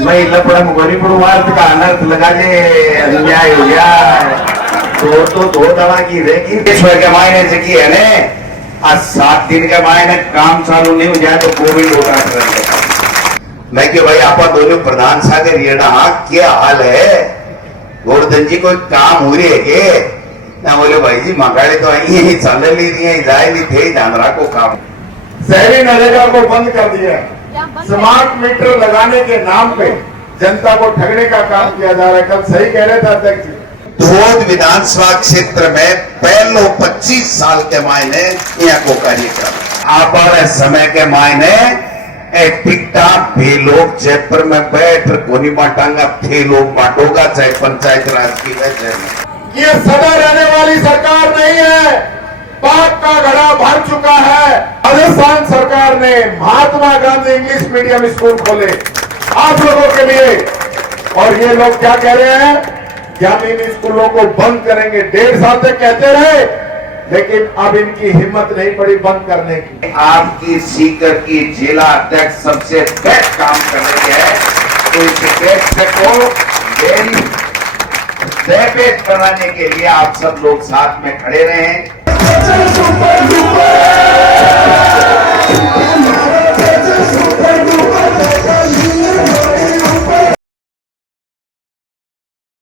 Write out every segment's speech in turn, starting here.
मैं लपड़ा मुगरी वार्त का अनर्थ लगा दे, अन्याय हो गया। तो दो दवा की रहेगी के मायने से की है ने, आज 7 दिन के मायने काम चालू नहीं हो जाए तो कोविड उठा कर। मैं कि भाई आप दोनों प्रधान सागर ये ना क्या हाल है, गोवर्धन जी कोई काम हो रही है के ना? बोले भाई जी मंगाड़े तो आई ही चल ली रही है, जाए नहीं थे ध्यान रखो काम। शहरी नरेगा को बंद कर दिया, स्मार्ट मीटर लगाने के नाम पे जनता को ठगने का काम किया जा रहा है। कल सही कह रहे थे अध्यक्ष जी। धोद विधानसभा क्षेत्र में पहले 25 साल के मायने यहाँ को कार्यक्रम आप समय के मायने टिकटा भी लोग जयपुर में बैठ कोनी बांटांगा, थे लोग बांटोगा चाहे पंचायत राज की वजह में। ये सदा रहने वाली सरकार नहीं है, पाप का घड़ा भर चुका है। राजस्थान सरकार ने Mahatma Gandhi English medium school खोले आप लोगों के लिए, और ये लोग क्या कह रहे हैं, ग्रामीण स्कूलों को बंद करेंगे। 1.5 साल तक कहते रहे, लेकिन अब इनकी हिम्मत नहीं पड़ी बंद करने की। आपकी सीकर की जिला अध्यक्ष सबसे बेस्ट काम कर रही है, तो इस बेस्ट को बेस्ट बनाने के लिए आप सब लोग साथ में खड़े रहें।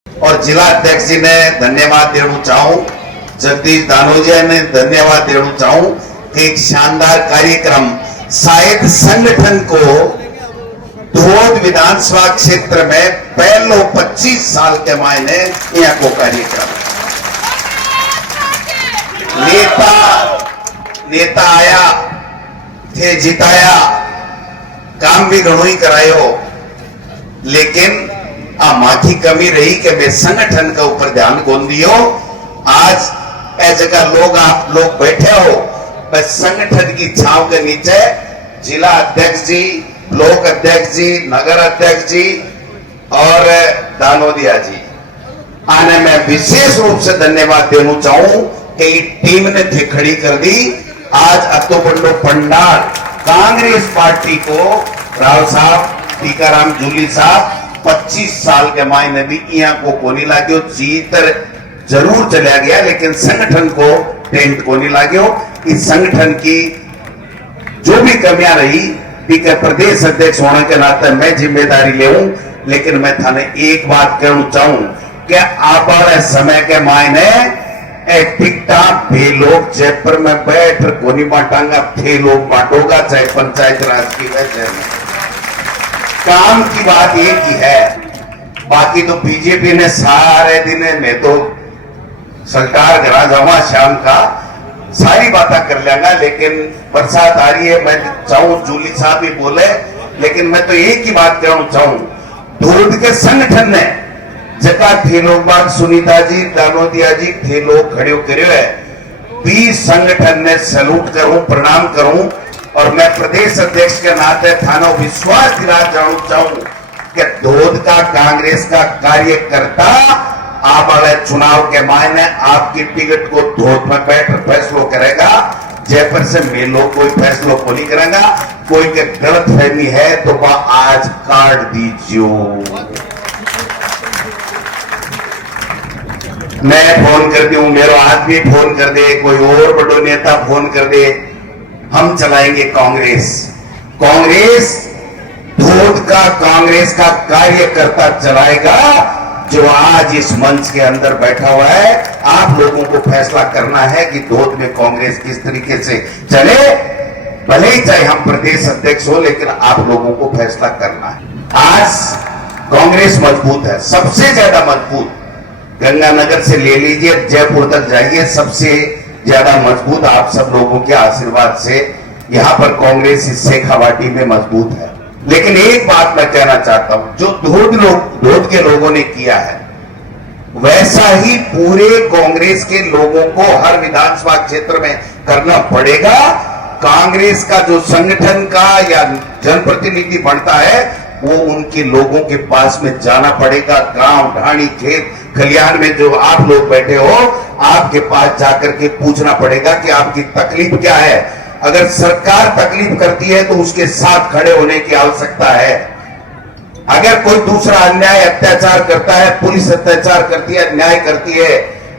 और जिला अध्यक्ष जी ने धन्यवाद देना चाहूं, जगदीश दानोजिया ने धन्यवाद देना चाहूं कि एक शानदार कार्यक्रम शायद संगठन को धोद विधानसभा क्षेत्र में पहले 25 साल के मायने यहाँ को कार्यक्रम नेता आया थे, जिताया, काम भी घणो ही करायो, लेकिन माथी कमी रही कि मैं संगठन के ऊपर ध्यान कौन दियो। आज ऐसे जगह लोग आप लोग बैठे हो, बस संगठन की छांव के नीचे जिला अध्यक्ष जी, ब्लॉक अध्यक्ष जी, नगर अध्यक्ष जी और दानोदिया जी आने में विशेष रूप से धन्यवाद देना चाहूं कि टीम ने थे खड़ी कर दी। आज अतो बंडो पंडाल कांग्रेस पार्टी को राव साहब, टीकाराम जूली साहब 25 साल के मायने भी यहाँ को कोनी लागो, जीतर जरूर चला गया लेकिन संगठन को टेंट को नहीं लागो। इस संगठन की जो भी कमियां रही, प्रदेश अध्यक्ष होने के नाते मैं जिम्मेदारी ले हूं, लेकिन मैं थाने एक बात कहना चाहूं कि आप समय के मायने टिकटा भी लोग जयपुर में बैठ कोनी बांटांगा, थे लोग बांटोगा चाहे पंचायत राज की वजह में। काम की बात एक ही है, बाकी तो बीजेपी ने सारे दिन में तो सरकार घरा जावा शाम का सारी बातें कर लेंगा, लेकिन बरसात आ रही है। मैं चाहूं जूली साहब भी बोले, लेकिन मैं तो एक ही बात कहना चाहूं, धोद के संगठन ने जगह थे लोग बात सुनीता जी, दानोदिया जी थे लोग खड़े करे है, भी संगठन ने सैल्यूट करूं, प्रणाम करूं। और मैं प्रदेश अध्यक्ष के नाते थाना विश्वास दिला जाना चाहूं कि धोद का कांग्रेस का कार्यकर्ता आप वाले चुनाव के मायने आपकी टिकट को धोद में बैठ फैसलो करेगा। जयपुर से मेलो कोई फैसलो को नहीं करेगा। कोई के गलत फहमी है तो वह आज काट दीजिए। मैं फोन कर दूं, मेरा आदमी फोन कर दे, कोई और बड़ो नेता फोन कर दे, हम चलाएंगे कांग्रेस। कांग्रेस धोद का कांग्रेस का कार्यकर्ता चलाएगा, जो आज इस मंच के अंदर बैठा हुआ है। आप लोगों को फैसला करना है कि धोद में कांग्रेस किस तरीके से चले, भले ही चाहे हम प्रदेश अध्यक्ष हो, लेकिन आप लोगों को फैसला करना है। आज कांग्रेस मजबूत है, सबसे ज्यादा मजबूत। गंगानगर से ले लीजिए, जयपुर तक जाइए, सबसे ज्यादा मजबूत आप सब लोगों के आशीर्वाद से यहां पर कांग्रेस इस शेखावाटी में मजबूत है। लेकिन एक बात मैं कहना चाहता हूं, जो धोद के लोगों ने किया है, वैसा ही पूरे कांग्रेस के लोगों को हर विधानसभा क्षेत्र में करना पड़ेगा। कांग्रेस का जो संगठन का या जनप्रतिनिधि बनता है, वो उनके लोगों के पास में जाना पड़ेगा। गांव, ढाणी, खेत खलियान में जो आप लोग बैठे हो, आपके पास जाकर के पूछना पड़ेगा कि आपकी तकलीफ क्या है। अगर सरकार तकलीफ करती है तो उसके साथ खड़े होने की आवश्यकता है। अगर कोई दूसरा अन्याय अत्याचार करता है, पुलिस अत्याचार करती है, अन्याय करती है,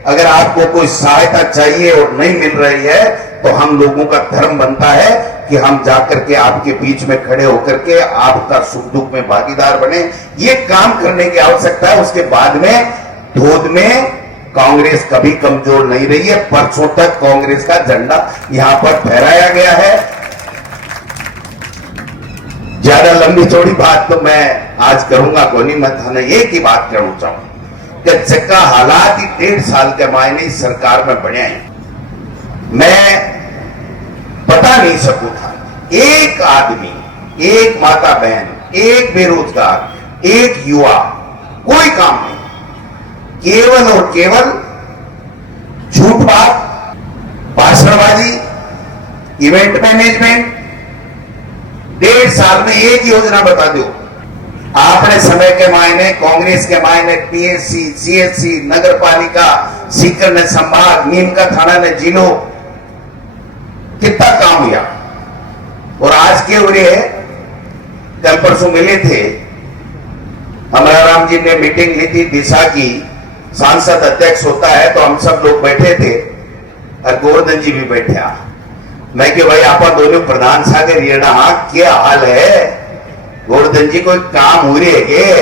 अगर आपको कोई सहायता चाहिए और नहीं मिल रही है, तो हम लोगों का धर्म बनता है कि हम जाकर के आपके बीच में खड़े होकर के आपका सुख दुख में भागीदार बने। ये काम करने की आवश्यकता है। उसके बाद में धोध में कांग्रेस कभी कमजोर नहीं रही है। परसों तक कांग्रेस का झंडा यहां पर फहराया गया है। ज्यादा लंबी चौड़ी बात तो मैं आज करूंगा को नहीं, मैं थाने एक ही बात कहना चाहूंगा कि जगह हालात ही 1.5 साल के मायने इस सरकार में बने हैं। मैं बता नहीं सकूं था, एक आदमी, एक माता बहन, एक बेरोजगार, एक युवा, कोई काम नहीं, केवल और केवल झूठ बात, भाषणबाजी, इवेंट मैनेजमेंट। 1.5 साल में एक योजना बता दो आपने समय के मायने, कांग्रेस के मायने, पीएससी, सीएससी, नगर पालिका, सीकर ने संभाग, नीम का थाना ने जिलों, कितना काम हुआ। और आज के उरे कल परसों मिले थे, हमारा राम जी ने मीटिंग ली थी दिशा की, सांसद अध्यक्ष होता है, तो हम सब लोग बैठे थे और गोवर्धन जी भी बैठे। मैं कि भाई आप दोनों प्रधान सागर ये ना क्या हाल है, गोवर्धन जी कोई काम हो रही है के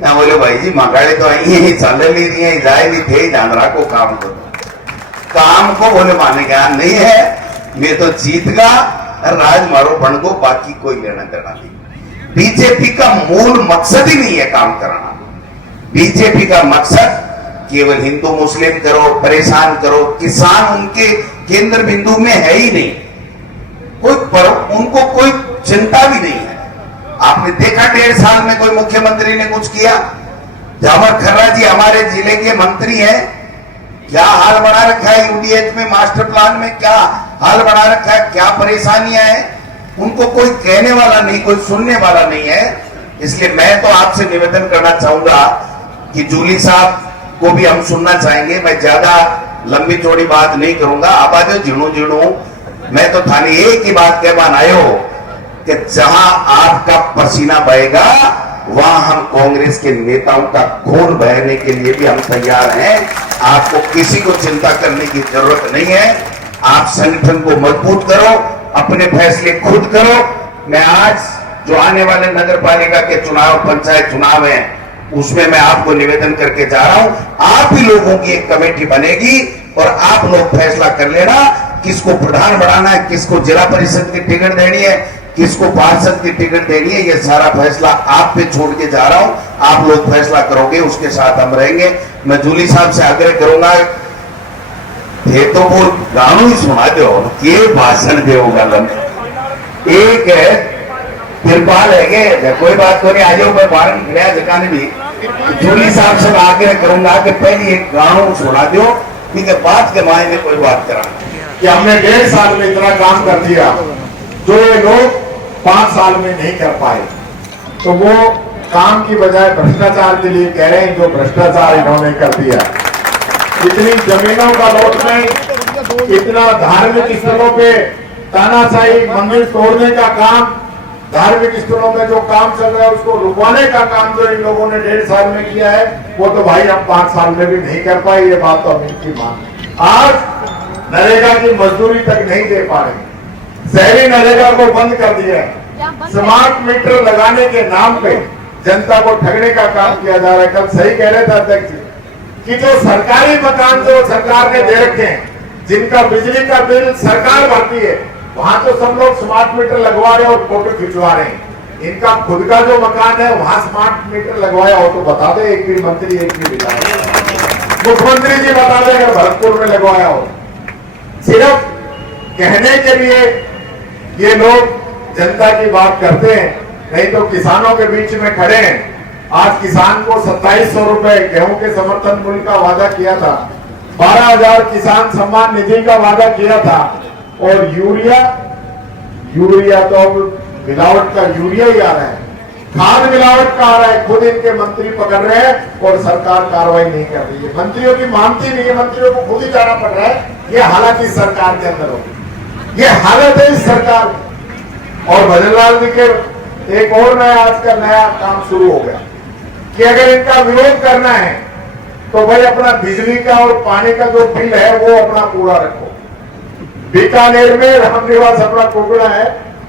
ना? बोले भाई जी मंगाड़े तो आई चल ली रही है, जाए नहीं थे जानरा को काम को, काम को बोले माने ज्ञान नहीं है, मैं तो जीत गा राज मारो बन को, बाकी कोई लेना देना नहीं। बीजेपी का मूल मकसद ही नहीं है काम कराना। बीजेपी का मकसद केवल हिंदू मुस्लिम करो, परेशान करो, किसान उनके केंद्र बिंदु में है ही नहीं, उनको कोई चिंता भी नहीं है। आपने देखा 1.5 साल में कोई मुख्यमंत्री ने कुछ किया? जामर खर्रा जी हमारे जिले के मंत्री हैं, क्या हाल बना रखा है यूडीएच में, मास्टर प्लान में क्या हाल बना रखा है, क्या परेशानियां हैं, उनको कोई कहने वाला नहीं, कोई सुनने वाला नहीं है। इसलिए मैं तो आपसे निवेदन करना चाहूंगा कि जूली साहब को भी हम सुनना चाहेंगे। मैं ज्यादा लंबी चौड़ी बात नहीं करूंगा। आबादो झिणू झिणू, मैं तो थाने एक ही बात कह बनायो कि जहां आपका पसीना बहेगा वहां हम कांग्रेस के नेताओं का खून बहने के लिए भी हम तैयार हैं। आपको किसी को चिंता करने की जरूरत नहीं है। आप संगठन को मजबूत करो, अपने फैसले खुद करो। मैं आज जो आने वाले नगर पालिका के चुनाव, पंचायत चुनाव है, उसमें मैं आपको निवेदन करके जा रहा हूं, आप ही लोगों की एक कमेटी बनेगी और आप लोग फैसला कर लेना किसको प्रधान बनाना है, किसको जिला परिषद की टिकट देनी है, किसको पार्षद की टिकट देनी है। ये सारा फैसला आप पे छोड़ के जा रहा हूं, आप लोग फैसला करोगे, उसके साथ हम रहेंगे। मैं जूली साहब से आग्रह करूंगा, ये तो वो गानों ही सुना दो, ये भाषण देगा। एक है तिरपाल है, कोई बात को नहीं, आज मैं बाहर निकलिया जगह भी जूली साहब से आग्रह करूंगा कि पहले एक गानों सुना दो, ठीक है, बात के मायने कोई बात करा कि हमने 1.5 साल में इतना काम कर दिया जो ये लोग 5 साल में नहीं कर पाए। तो वो काम की बजाय भ्रष्टाचार के लिए कह रहे हैं, जो भ्रष्टाचार इन्होंने कर दिया। इतनी जमीनों का लौट नहीं, इतना धार्मिक स्थलों पे तानाशाही, मंदिर तोड़ने का काम, धार्मिक स्थलों में जो काम चल रहा है उसको रुकवाने का काम जो इन लोगों ने 1.5 साल में किया है, वो तो भाई हम 5 साल में भी नहीं कर पाए। ये बात तो हम इनकी मान, आज नरेगा की मजदूरी तक नहीं दे पा रहे, शहरी नरेगा को बंद कर दिया है, स्मार्ट मीटर लगाने के नाम पे जनता को ठगने का काम किया जा रहा है। कल सही कह रहे थे अध्यक्ष कि जो सरकारी मकान जो सरकार ने दे रखे हैं, जिनका बिजली का बिल सरकार भरती है, वहां तो सब लोग स्मार्ट मीटर लगवा रहे और फोटो खिंचवा रहे हैं। इनका खुद का जो मकान है वहां स्मार्ट मीटर लगवाया हो तो बता दे, एक भी मंत्री, एक भी विधायक, मुख्यमंत्री जी बता दे अगर भरतपुर में लगवाया हो। सिर्फ कहने के लिए ये लोग जनता की बात करते हैं, नहीं तो किसानों के बीच में खड़े हैं। आज किसान को 2700 रुपए गेहूं के समर्थन मूल्य का वादा किया था, 12,000 किसान सम्मान निधि का वादा किया था, और यूरिया तो अब मिलावट का यूरिया ही आ रहा है, खाद मिलावट का आ रहा है। खुद इनके मंत्री पकड़ रहे हैं और सरकार कार्रवाई नहीं कर रही है। मंत्रियों की मानती नहीं है, मंत्रियों को खुद ही जाना पड़ रहा है। ये हालात इस सरकार के अंदर होगी, ये हालत है इस सरकार। और भजनलाल जी के एक और नया काम शुरू हो गया कि अगर इनका विरोध करना है तो भाई अपना बिजली का और पानी का जो बिल है वो अपना पूरा रखो। बीकानेर में रामनिवास अपना टुकड़ा है,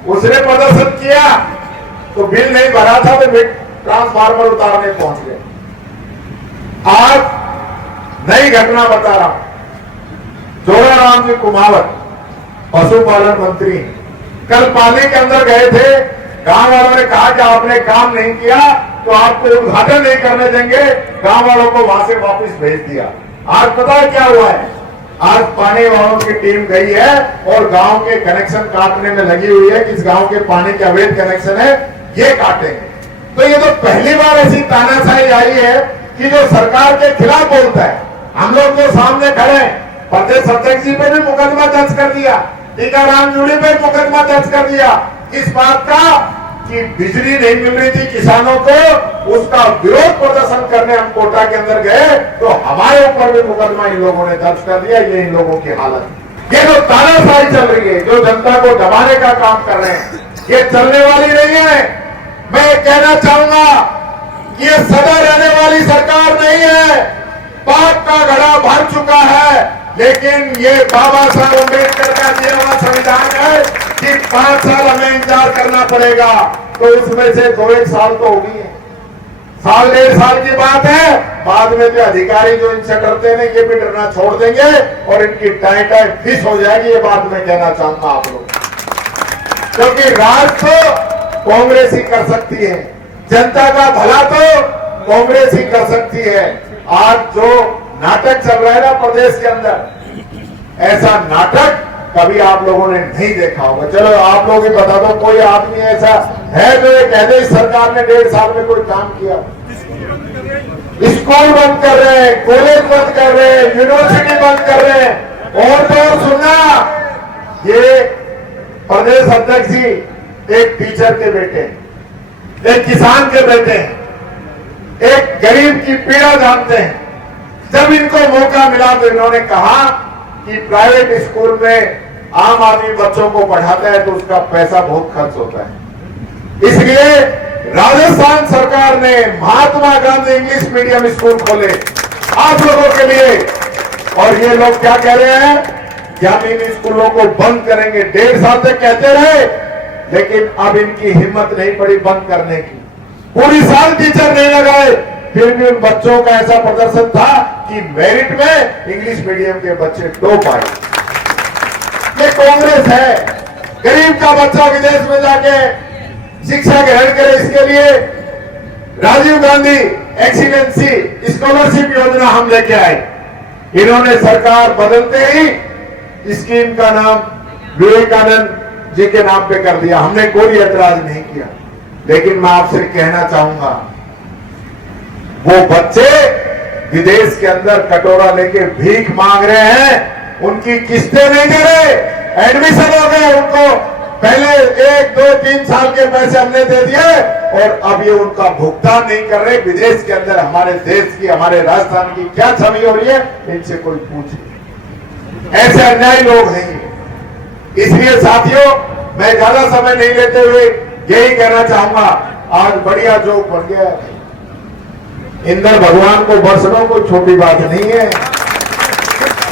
उसने प्रदर्शन किया तो बिल नहीं भरा था तो ट्रांसफार्मर उतारने पहुंच गए। आज नई घटना बता रहा हूं, जोराराम जी कुमावत पशुपालन मंत्री कल पानी के अंदर गए थे। गांव वालों ने कहा कि आपने काम नहीं किया तो आपको उद्घाटन नहीं करने देंगे, गांव वालों को वहां से वापस भेज दिया। आज पता है क्या हुआ है, आज पानी वालों की टीम गई है और गांव के कनेक्शन काटने में लगी हुई है कि इस गांव के पानी के अवैध कनेक्शन है ये काटेंगे। तो ये तो पहली बार ऐसी तानाशाही आई है कि जो सरकार के खिलाफ बोलता है। हम लोग जो सामने खड़े हैं, प्रदेश अध्यक्ष जी पे भी मुकदमा दर्ज कर दिया, टीकाराम जूली पे मुकदमा दर्ज कर दिया, इस बात का कि बिजली नहीं मिल रही थी किसानों को, उसका विरोध प्रदर्शन करने हम कोटा के अंदर गए तो हमारे ऊपर भी मुकदमा इन लोगों ने दर्ज कर दिया। ये इन लोगों की हालत, ये जो तानाशाही चल रही है, जो जनता को दबाने का काम कर रहे हैं, ये चलने वाली नहीं है। मैं कहना चाहूंगा कि ये सदा रहने वाली सरकार नहीं है। पाप का घड़ा भर चुका है, लेकिन ये बाबा साहब अम्बेडकर का दिया हुआ संविधान है कि 5 साल हमें इंतजार करना पड़ेगा। तो उसमें से 2-1 साल तो हो गई है, 1.5 साल की बात है। बाद में जो अधिकारी जो इनसे डरते हैं ये भी डरना छोड़ देंगे और इनकी टाई फिश हो जाएगी। ये बात मैं कहना चाहूंगा आप लोग, क्योंकि राज तो कांग्रेस ही कर सकती है, जनता का भला तो कांग्रेस ही कर सकती है। आज जो नाटक चल रहा है ना प्रदेश के अंदर, ऐसा नाटक कभी आप लोगों ने नहीं देखा होगा। चलो आप लोग ही बता दो, कोई आदमी ऐसा है जो ये कह दे इस सरकार ने 1.5 साल में कोई काम किया? स्कूल बंद कर रहे हैं, कॉलेज बंद कर रहे हैं, यूनिवर्सिटी बंद कर रहे हैं। और तो सुनना, ये प्रदेश अध्यक्ष जी एक टीचर के बेटे, एक किसान के बेटे, एक गरीब की पीड़ा जानते हैं। जब इनको मौका मिला तो इन्होंने कहा कि प्राइवेट स्कूल में आम आदमी बच्चों को पढ़ाता है तो उसका पैसा बहुत खर्च होता है, इसलिए राजस्थान सरकार ने Mahatma Gandhi English medium school खोले आप लोगों के लिए। और ये लोग क्या कह रहे हैं कि हम इन स्कूलों को बंद करेंगे। 1.5 साल तक कहते रहे, लेकिन अब इनकी हिम्मत नहीं पड़ी बंद करने की। पूरी साल टीचर नहीं लगाए, फिर भी उन बच्चों का ऐसा प्रदर्शन था कि मेरिट में इंग्लिश मीडियम के बच्चे टॉप आए। ये कांग्रेस है। गरीब का बच्चा विदेश में जाके शिक्षा ग्रहण करे, इसके लिए राजीव गांधी एक्सीलेंसी स्कॉलरशिप योजना हम लेके आए। इन्होंने सरकार बदलते ही स्कीम का नाम विवेकानंद जी के नाम पे कर दिया। हमने कोई ऐतराज नहीं किया, लेकिन मैं आपसे कहना चाहूंगा, वो बच्चे विदेश के अंदर कटोरा लेके भीख मांग रहे हैं, उनकी किस्तें नहीं दे रहे, एडमिशन हो गए, उनको पहले 1, 2, 3 साल के पैसे हमने दे दिए और अब ये उनका भुगतान नहीं कर रहे। विदेश के अंदर हमारे देश की, हमारे राजस्थान की क्या छवि हो रही है, इनसे कोई पूछे। ऐसे अन्यायी लोग हैं। इसलिए साथियों, मैं ज्यादा समय नहीं लेते हुए यही कहना चाहूंगा, आज बढ़िया जोक बन गया। इंद्र भगवान को बरसना कोई छोटी बात नहीं है।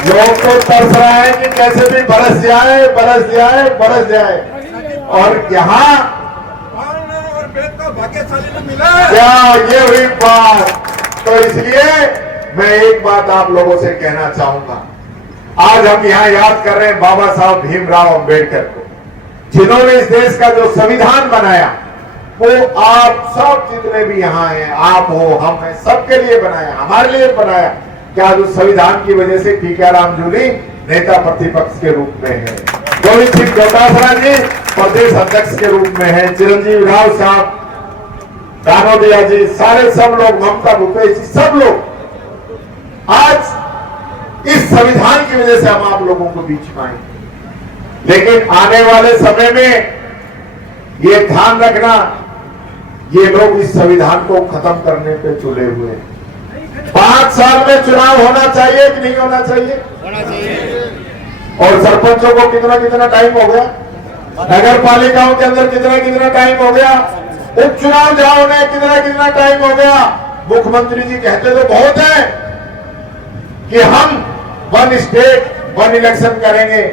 लोग तो तरस रहे हैं कि कैसे भी बरस जाए, बरस जाए, बरस जाए। और यहाँ क्या ये हुई बात। तो इसलिए मैं एक बात आप लोगों से कहना चाहूंगा, आज हम यहाँ याद कर रहे हैं बाबा साहब भीमराव अंबेडकर को, जिन्होंने इस देश का जो संविधान बनाया वो आप सब जितने भी यहाँ हैं, आप हो, हम हैं, सबके लिए बनाया, हमारे लिए बनाया। क्या उस संविधान की वजह से टीकाराम जूली नेता प्रतिपक्ष के रूप में है, गोविंद सिंह डोटासरा जी प्रदेश अध्यक्ष के रूप में है, चिरंजीव राव साहब, दानोदिया जी, सारे सब लोग, ममता भूपेश जी, सब लोग आज इस संविधान की वजह से हम आप लोगों को बीच में आए। लेकिन आने वाले समय में ये ध्यान रखना, ये लोग इस संविधान को खत्म करने पे तुले हुए हैं। 5 साल में चुनाव होना चाहिए कि नहीं होना चाहिए? होना चाहिए। और सरपंचों को कितना कितना टाइम हो गया, नगर पालिकाओं के अंदर कितना कितना टाइम हो गया, उपचुनाव जाओ ने कितना कितना टाइम हो गया। मुख्यमंत्री जी कहते तो बहुत है कि हम 1 स्टेट 1 इलेक्शन करेंगे।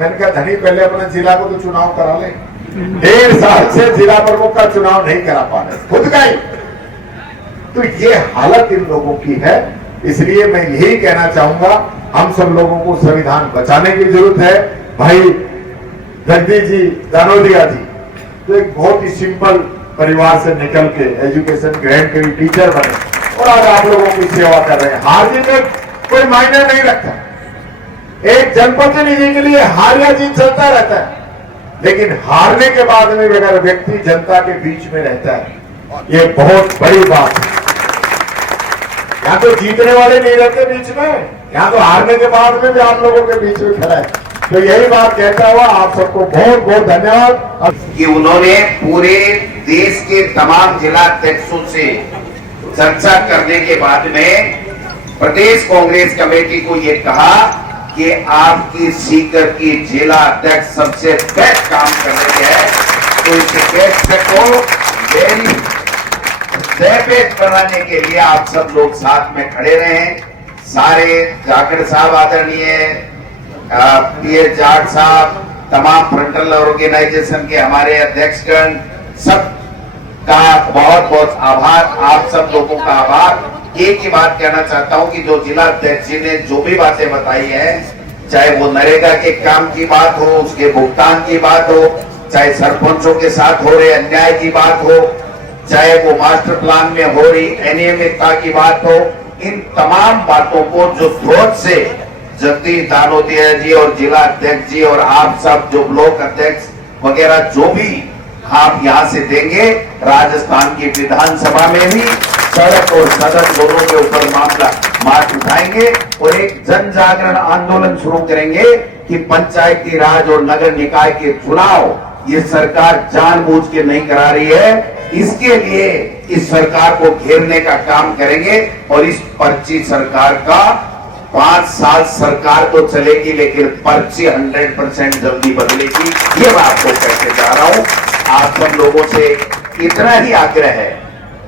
मैंने कहा धनी पहले अपने जिला को तो चुनाव करा ले। 1.5 साल से जिला प्रमुख का चुनाव नहीं करा पा रहे, खुद का ही। तो ये हालत इन लोगों की है। इसलिए मैं यही कहना चाहूंगा, हम सब लोगों को संविधान बचाने की जरूरत है। भाई जगदीश जी, दानोदिया जी तो एक बहुत ही सिंपल परिवार से निकल के एजुकेशन ग्रहण के टीचर बने और आज आप लोगों की सेवा कर रहे हैं। हार जीत में कोई मायने नहीं रखता। एक जनप्रतिनिधि के लिए हार या जीत चलता रहता है, लेकिन हारने के बाद में अगर व्यक्ति जनता के बीच में रहता है, ये बहुत बड़ी बात है। यहाँ तो जीतने वाले नहीं रहते बीच में, यहाँ तो हारने के बाद में भी आप लोगों के बीच में खड़ा है। तो यही बात कहता हुआ आप सबको बहुत बहुत धन्यवाद कि उन्होंने पूरे देश के तमाम जिला अध्यक्षों से चर्चा करने के बाद में प्रदेश कांग्रेस कमेटी को यह कहा कि आपकी सीकर की जिला अध्यक्ष सबसे बेस्ट काम कर रही है, तो इस बेस्ट को वेरी बेस्ट बनाने के लिए आप सब लोग साथ में खड़े रहें। सारे जाखड़ साहब आदरणीय, पीएस जाट साहब, तमाम फ्रंटल ऑर्गेनाइजेशन के हमारे अध्यक्षगण, सब का बहुत बहुत आभार। आप सब लोगों का आभार। एक ही बात कहना चाहता हूं कि जो जिला अध्यक्ष जी ने जो भी बातें बताई है, चाहे वो नरेगा के काम की बात हो, उसके भुगतान की बात हो, चाहे सरपंचों के साथ हो रहे अन्याय की बात हो, चाहे वो मास्टर प्लान में हो रही अनियमितता की बात हो, इन तमाम बातों को जो ध्वज से जगदीश दानोदिया जी और जिला अध्यक्ष जी और आप सब जो ब्लॉक अध्यक्ष वगैरह जो भी आप यहाँ से देंगे, राजस्थान की विधानसभा में भी सड़क और सदन दोनों के ऊपर मामला मार्च उठाएंगे और एक जन जागरण आंदोलन शुरू करेंगे कि पंचायती राज और नगर निकाय के चुनाव ये सरकार जानबूझ के नहीं करा रही है। इसके लिए इस सरकार को घेरने का काम करेंगे और इस पर्ची सरकार का 5 साल सरकार तो चलेगी, लेकिन पर्ची 100% जल्दी बदलेगी। ये मैं आपको कहते जा रहा हूं। आप सब लोगों से इतना ही आग्रह है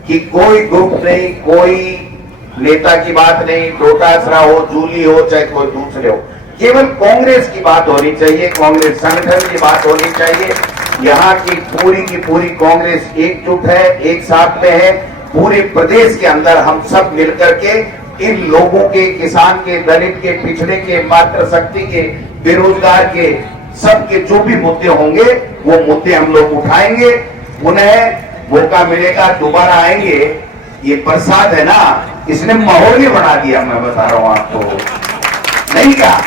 कि कोई ग्रुप नहीं, कोई नेता की बात नहीं, डोटासरा हो, जूली हो, चाहे कोई दूसरे हो, केवल कांग्रेस की बात होनी चाहिए, कांग्रेस संगठन की बात होनी चाहिए। यहाँ की पूरी कांग्रेस एकजुट है, एक साथ में है। पूरे प्रदेश के अंदर हम सब मिलकर के इन लोगों के, किसान के, दलित के, पिछड़े के, मातृशक्ति के, बेरोजगार के, सबके जो भी मुद्दे होंगे वो मुद्दे हम लोग उठाएंगे। उन्हें मौका मिलेगा, दोबारा आएंगे। ये प्रसाद है ना, इसने माहौल ही बना दिया। मैं बता रहा हूं आपको, नहीं क्या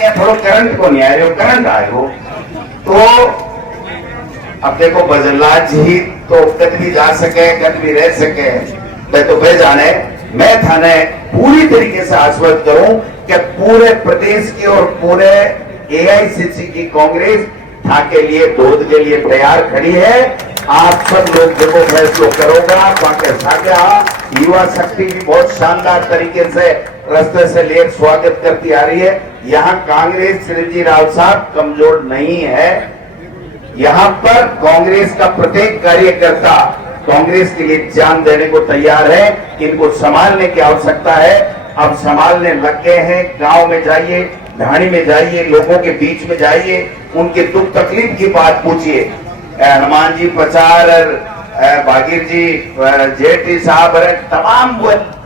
या थोड़ा करंट को नहीं आए हो, करंट आए हो तो अब देखो बजरलाल जी तो कद भी जा सके, कद भी रह सके, मैं तो बे जाने। मैं थाने पूरी तरीके से आश्वस्त करूं कि पूरे प्रदेश की और पूरे एआईसीसी की कांग्रेस था के लिए, दूध के लिए तैयार खड़ी है। आप सब लोग देखो फैसलो करोगा। युवा शक्ति भी बहुत शानदार तरीके से रास्ते से लेकर स्वागत करती आ रही है। यहाँ कांग्रेस श्री राव साहब कमजोर नहीं है। यहाँ पर कांग्रेस का प्रत्येक कार्यकर्ता कांग्रेस के लिए जान देने को तैयार है। इनको संभालने की आवश्यकता है। अब संभालने लग गए हैं। गांव में जाइए, ढाणी में जाइए, लोगों के बीच में जाइए, उनके दुख तकलीफ की बात पूछिए। हनुमान जी पचार, बागीर जी, जेठी साहब, तमाम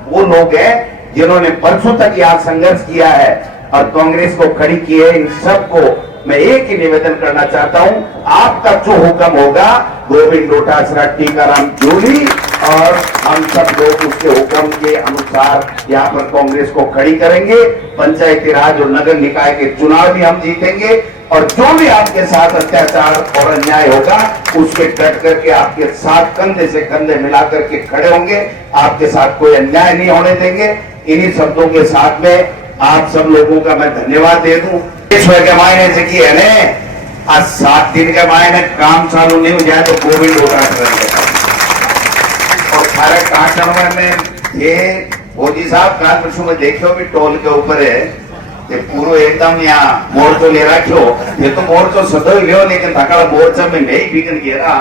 वो लोग हैं जिन्होंने परसों तक यहाँ संघर्ष किया है और कांग्रेस को खड़ी की है। इन सबको मैं एक ही निवेदन करना चाहता हूं, आपका जो हुक्म होगा, गोविंद डोटासरा, टीकाराम जूली और हम सब लोग उसके हुक्म के अनुसार यहाँ पर कांग्रेस को खड़ी करेंगे। पंचायती राज और नगर निकाय के चुनाव भी हम जीतेंगे और जो भी आपके साथ अत्याचार और अन्याय होगा उसके डट करके आपके साथ कंधे से कंधे मिलाकर के खड़े होंगे। आपके साथ कोई अन्याय नहीं होने देंगे। इन्हीं शब्दों के साथ में आप सब लोगों का मैं धन्यवाद दे दूं। ईश्वर के मायने से की है ने आज 7 दिन के मायने काम चालू नहीं हो जाए तो कोविड होता और सारे काटन में ये मोदी साहब काल पशु में देखियो भी टोल के ऊपर है ये पूरा एकदम यहाँ मोर्चो ले रखो। ये तो मोर्चो सदो लियो, लेकिन थकाल मोर्चा में नहीं बिगड़ गया।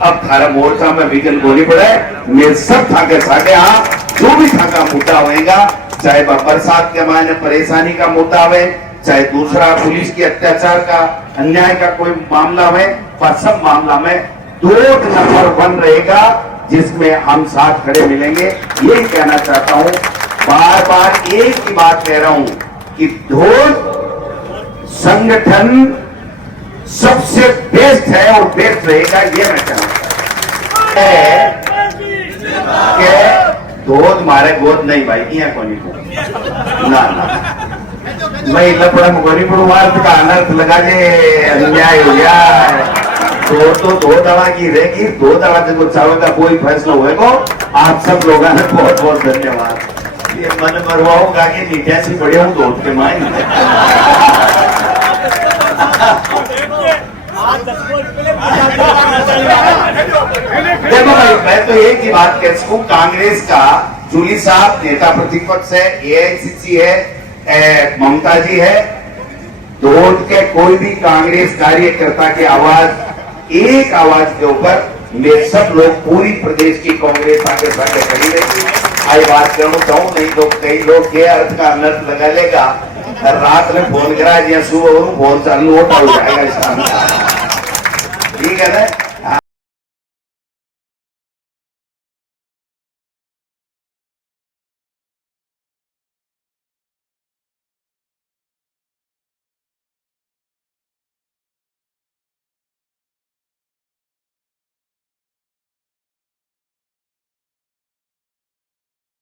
अब थारा मोर्चा में विघन गोली पड़े मैं सब था के सागे हाँ जो भी था का मुद्दा होएगा, चाहे बरसात के मायने परेशानी का मुद्दा हो, चाहे दूसरा पुलिस की अत्याचार का अन्याय का कोई मामला हो, पर सब मामला में धोध नंबर 1 रहेगा जिसमें हम साथ खड़े मिलेंगे। यही कहना चाहता हूं, बार बार एक ही बात कह रहा हूं कि धोध संगठन सबसे बेस्ट है और बेस्ट रहेगा, ये मैं कहना चाहता हूं। धोध मारे गोद नहीं भाई, यहाँ को नहीं ना मैं लपड़ा मुकोनी पर वार्त का अनर्थ लगा ले, अन्याय हो गया। तो दो दवा की रहेगी, 2 दवा से कुछ चावल का कोई फैसला होएगा। आप सब लोगों ने बहुत बहुत धन्यवाद। ये मन मरवाऊंगा कि नीचे से बढ़िया हूँ धोध के माए। देखो भाई, मैं तो एक ही बात कह सकूं, कांग्रेस का जूली साहब नेता प्रतिपक्ष है, एआईसीसी है, ममता जी है, धोध के कोई भी कांग्रेस कार्यकर्ता की आवाज एक आवाज के ऊपर मैं सब लोग पूरी प्रदेश की कांग्रेस आगे साथ खड़ी रहेगी। आई बात करना चाहूं, नहीं तो कई लोग के अर्थ का अनर्थ लगा लेगा, रात में फोन करा दिया, सुबह फोन चालू होता हो जाएगा। ठीक है ना।